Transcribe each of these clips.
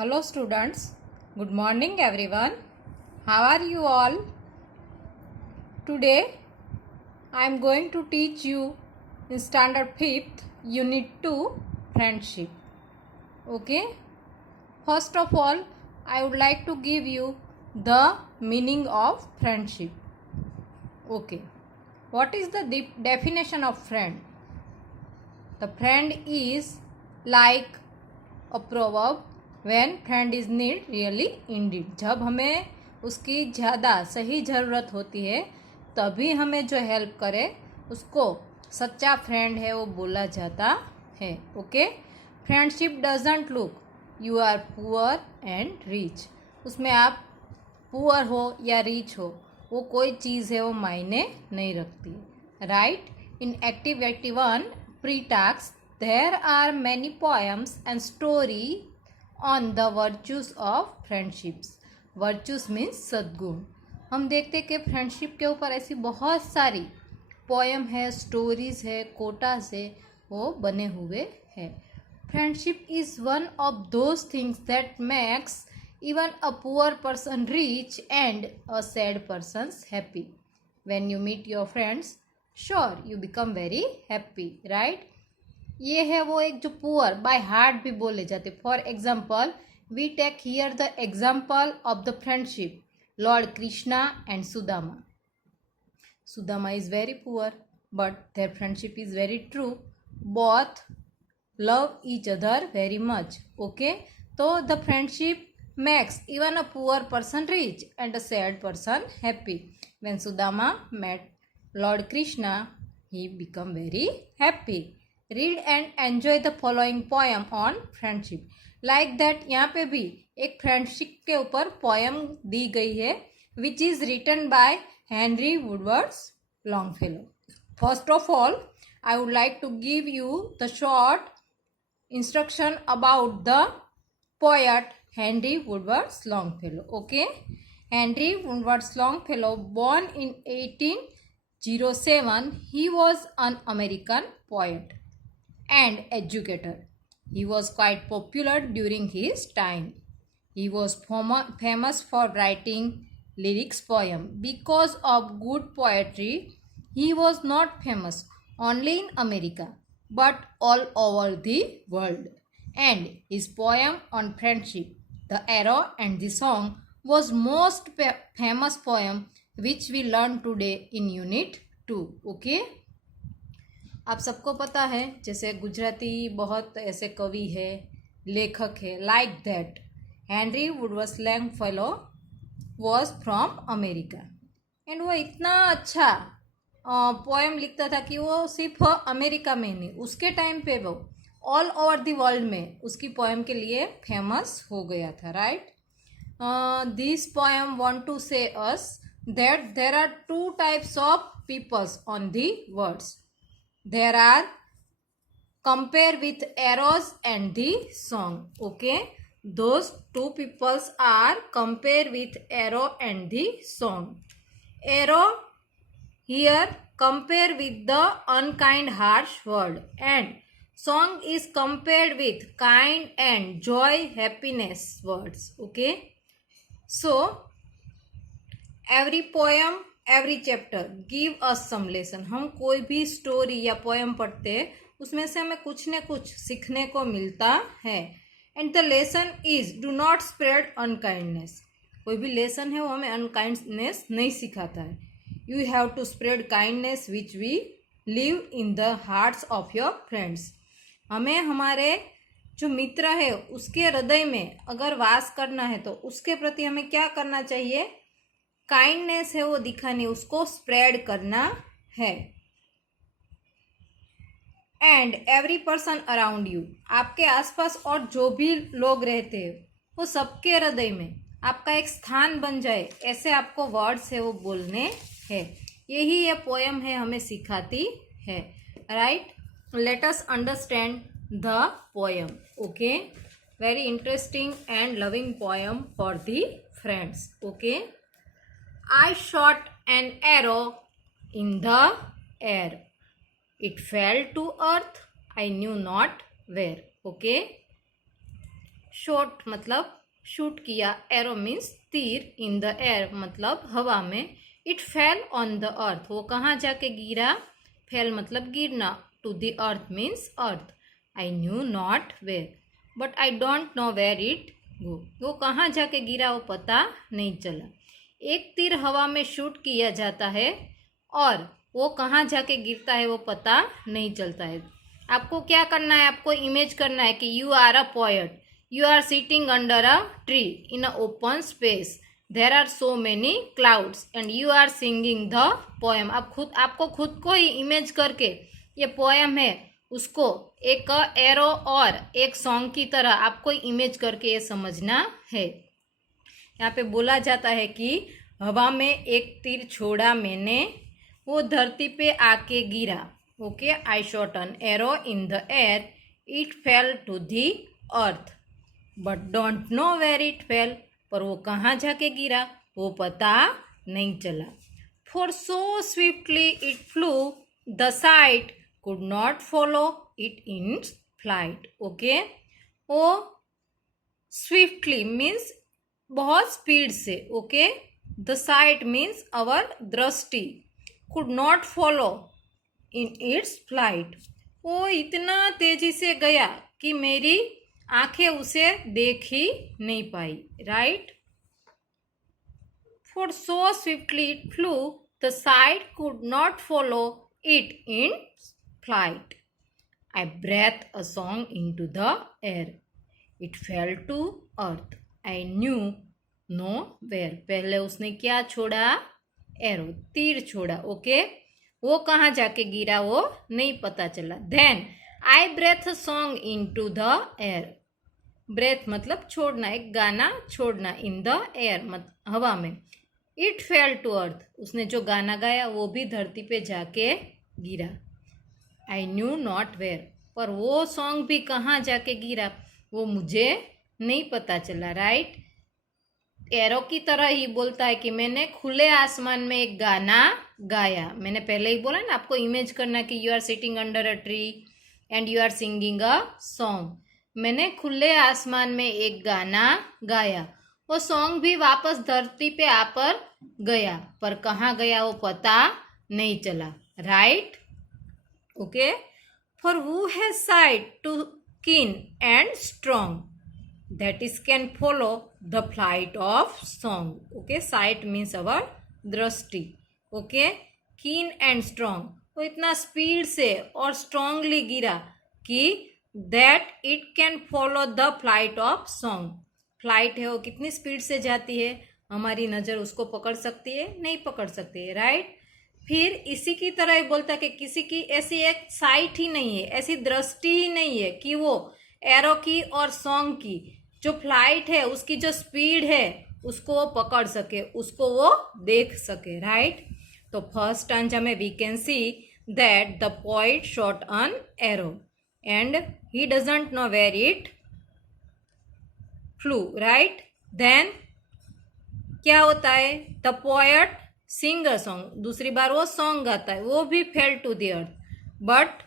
Hello students, good morning everyone. How are you all? Today I am going to teach you in standard 5th unit 2 friendship. Okay? First of all, I would like to give you the meaning of friendship. Okay. What is the definition of friend? The friend is like a proverb when friend is need really indeed. जब हमें उसकी ज़्यादा सही ज़रूरत होती है तभी हमें जो हेल्प करे उसको सच्चा फ्रेंड है वो बोला जाता है. Okay. Friendship doesn't look you are poor and rich. उसमें आप पुअर हो या रिच हो वो कोई चीज़ है वो मायने नहीं रखती. Right. In activity 1 pre-task there are many poems and story on the virtues of friendships. virtues means सद्गुण. हम देखते कि फ्रेंडशिप के ऊपर ऐसी बहुत सारी पोएम है, स्टोरीज है, कोटास है, वो बने हुए हैं. Friendship is one of those things that makes even a poor person rich and a sad person happy. When you meet your friends, sure you become very happy, right? ये है वो एक जो पुअर बाय हार्ट भी बोले जाते. For example we take here the example of the friendship lord Krishna and Sudama. Sudama is very poor but their friendship is very true. Both love each other very much. Okay. तो the friendship makes even a poor person rich and a sad person happy. When Sudama met Lord Krishna, he became very happy. Read and enjoy the following poem on friendship. Like that, यहाँ पे भी एक friendship के ऊपर poem दी गई है which is written by Henry Woodworth Longfellow. First of all, I would like to give you the short instruction about the poet Henry Woodworth Longfellow. Okay. Henry Woodworth Longfellow, born in 1807, he was an American poet and educator. He was quite popular during his time. He was famous for writing lyrics poem. Because of good poetry, he was not famous only in America, but all over the world. And his poem on friendship, The Arrow and the Song, was most famous poem which we learn today in Unit 2. Okay? आप सबको पता है जैसे गुजराती बहुत ऐसे कवि है, लेखक है. Like that Henry Woodworth Longfellow was from America and वो इतना अच्छा पोएम लिखता था कि वो सिर्फ अमेरिका में नहीं, उसके टाइम पे वो ऑल ओवर द वर्ल्ड में उसकी पोएम के लिए फेमस हो गया था. Right. This poem want to say us that there are two types of peoples on the words. There are compare with arrows and the song. Okay. Those two peoples are compare with arrow and the song. Arrow here compare with the unkind harsh word and song is compared with kind and joy happiness words. Okay. So every poem, every chapter give us some lesson. हम कोई भी story या poem पढ़ते हैं उसमें से हमें कुछ न कुछ सीखने को मिलता है. And the lesson is do not spread unkindness. कोई भी लेसन है वो हमें अनकाइंडनेस नहीं सिखाता है. You have to spread kindness which we live in the hearts of your friends. हमें हमारे जो मित्र है उसके हृदय में अगर वास करना है तो उसके प्रति हमें क्या करना चाहिए? काइंडनेस है वो दिखानी, उसको स्प्रेड करना है. And every person around you, आपके आसपास और जो भी लोग रहते हैं वो सबके हृदय में आपका एक स्थान बन जाए ऐसे आपको वर्ड्स है वो बोलने हैं. यही ये पोएम है हमें सिखाती है. Right. Let us understand the poem. Okay. Very interesting and loving poem for the friends. Okay. I shot an arrow in the air. It fell to earth. I knew not where. Okay. Shot मतलब shoot किया, arrow means तीर, in the air मतलब हवा में, it fell on the earth वो कहाँ जाके गिरा, फेल मतलब गिरना, to the earth means earth, I knew not where but I don't know where it go वो कहाँ जाके गिरा वो पता नहीं चला। एक तीर हवा में शूट किया जाता है और वो कहाँ जाके गिरता है वो पता नहीं चलता है। आपको क्या करना है, आपको इमेज करना है कि you are a poet, you are sitting under a tree in a open space, there are so many clouds and you are singing the poem. आपको खुद को ही इमेज करके ये पोएम है उसको एक एरो और एक सॉन्ग की तरह आपको इमेज करके ये समझना है। यहाँ पे बोला जाता है कि हवा में एक तीर छोड़ा मैंने, वो धरती पे आके गिरा। Okay, I shot an arrow in the air, it fell to the earth but don't know where it fell पर वो कहाँ जाके गिरा वो पता नहीं चला। For so swiftly it flew the sight could not follow it in flight. Okay, वो स्विफ्टली मीन्स बहुत स्पीड से, okay, the sight means our दृष्टि, could not follow in its flight वो इतना तेजी से गया कि मेरी आंखें उसे देख ही नहीं पाई, right. For so swiftly it flew, the sight could not follow it in flight. I breathed a song into the air. It fell to earth. I knew no where. पहले उसने क्या छोड़ा, एरो, तीर छोड़ा, ओके, वो कहाँ जाके गिरा वो नहीं पता चला। Then I breathed a song into the air. Breath मतलब छोड़ना, एक गाना छोड़ना, इन द एयर मतलब हवा में। इट फेल टू अर्थ उसने जो गाना गाया वो भी धरती पे जाके गिरा। आई न्यू नॉट वेयर पर वो सॉन्ग भी कहाँ जाके गिरा वो मुझे नहीं पता चला, राइट। एरो की तरह ही बोलता है कि मैंने खुले आसमान में एक गाना गाया। मैंने पहले ही बोला ना, आपको इमेज करना कि you are sitting under a tree and you are singing a song. मैंने खुले आसमान में एक गाना गाया, वो सॉन्ग भी वापस धरती पे आकर गया पर कहाँ गया वो पता नहीं चला, right. Okay, for who has sight too keen and strong that is can follow the flight of song. Okay, sight means our drishti, okay, कीन एंड स्ट्रॉन्ग वो इतना स्पीड से और स्ट्रांगली गिरा कि that it can follow the flight of song. Flight है वो कितनी स्पीड से जाती है, हमारी नज़र उसको पकड़ सकती है, नहीं पकड़ सकती है, राइट। फिर इसी की तरह ही बोलता है कि किसी की ऐसी एक साइट ही नहीं है, ऐसी दृष्टि ही नहीं है कि वो एरो की और सॉन्ग की जो फ्लाइट है उसकी जो स्पीड है उसको वो पकड़ सके, उसको वो देख सके, राइट। तो फर्स्ट स्टैंजा में we can see that the poet shot an arrow and he doesn't know where it flew, right. Then क्या होता है, the poet sing a song, दूसरी बार वो सॉन्ग गाता है, वो भी fell to the earth but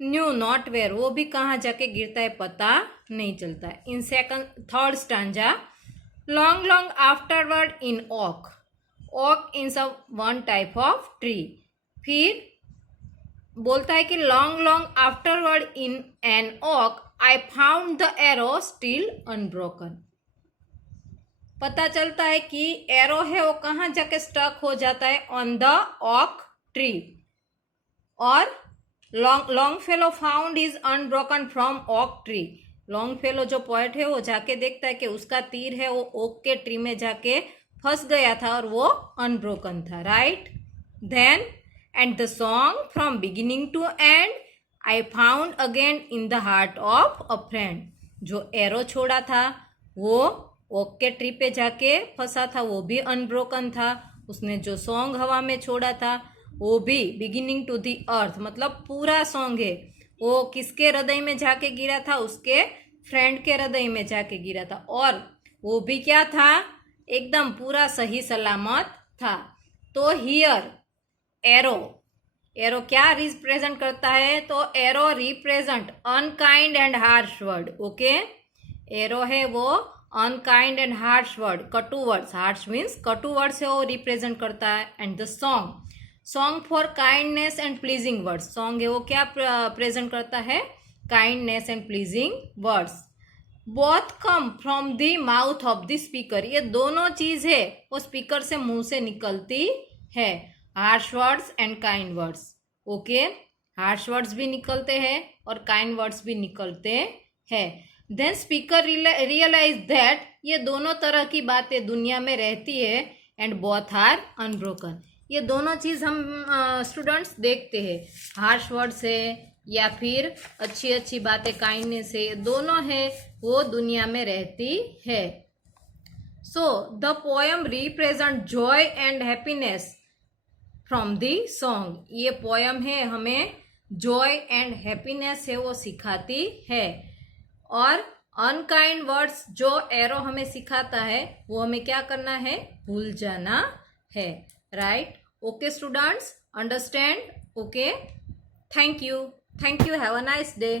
knew not where वो भी कहाँ जाके गिरता है पता नहीं चलता है। In third stanza long long afterward in oak, oak in one type of tree. फिर बोलता है कि long long afterward in an oak I found the arrow still unbroken. पता चलता है कि एरो है वो कहाँ जाके स्टक हो जाता है, ऑन द ओक ट्री। और long fellow found is unbroken from oak tree. Long fellow जो पोएट है वो जाके देखता है कि उसका तीर है वो ओक के ट्री में जाके फंस गया था और वो अनब्रोकन था, right. Then and the song from beginning to end I found again in the heart of a friend. जो एरो छोड़ा था वो ओक के ट्री पे जाके फंसा था, वो भी अनब्रोकन था। उसने जो सॉन्ग हवा में छोड़ा था वो भी बिगिनिंग टू दी अर्थ मतलब पूरा सॉन्ग है, वो किसके हृदय में जाके गिरा था, उसके फ्रेंड के हृदय में जाके गिरा था। और वो भी क्या था, एकदम पूरा सही सलामत था। तो हियर एरो, एरो क्या रिप्रेजेंट करता है, तो arrow represent unkind and harsh word, okay. Arrow है वो अनकाइंड एंड हार्श वर्ड, कटु वर्ड्स, हार्श मीन्स कटु वर्ड्स है वो रिप्रेजेंट करता है। And the song for kindness and pleasing words, song है वो क्या प्रेजेंट करता है, kindness and pleasing words. Both come from the mouth of the speaker, ये दोनों चीज है वो स्पीकर से मुंह से निकलती है, harsh words and kind words. Okay, harsh words भी निकलते हैं और काइंड वर्ड्स भी निकलते हैं। देन स्पीकर रियलाइज दैट ये दोनों तरह की बातें दुनिया में रहती है, एंड बोथ आर अनब्रोकन, ये दोनों चीज हम स्टूडेंट्स देखते हैं, हार्श वर्ड्स है या फिर अच्छी अच्छी बातें काइंडनेस है, दोनों है वो दुनिया में रहती है। So the poem represent Joy and happiness from the song, ये पोएम है हमें जॉय एंड हैप्पीनेस है वो सिखाती है। और अनकाइंड वर्ड्स जो एरो हमें सिखाता है वो हमें क्या करना है, भूल जाना है। Right? Okay students, understand? Okay, thank you, have a nice day.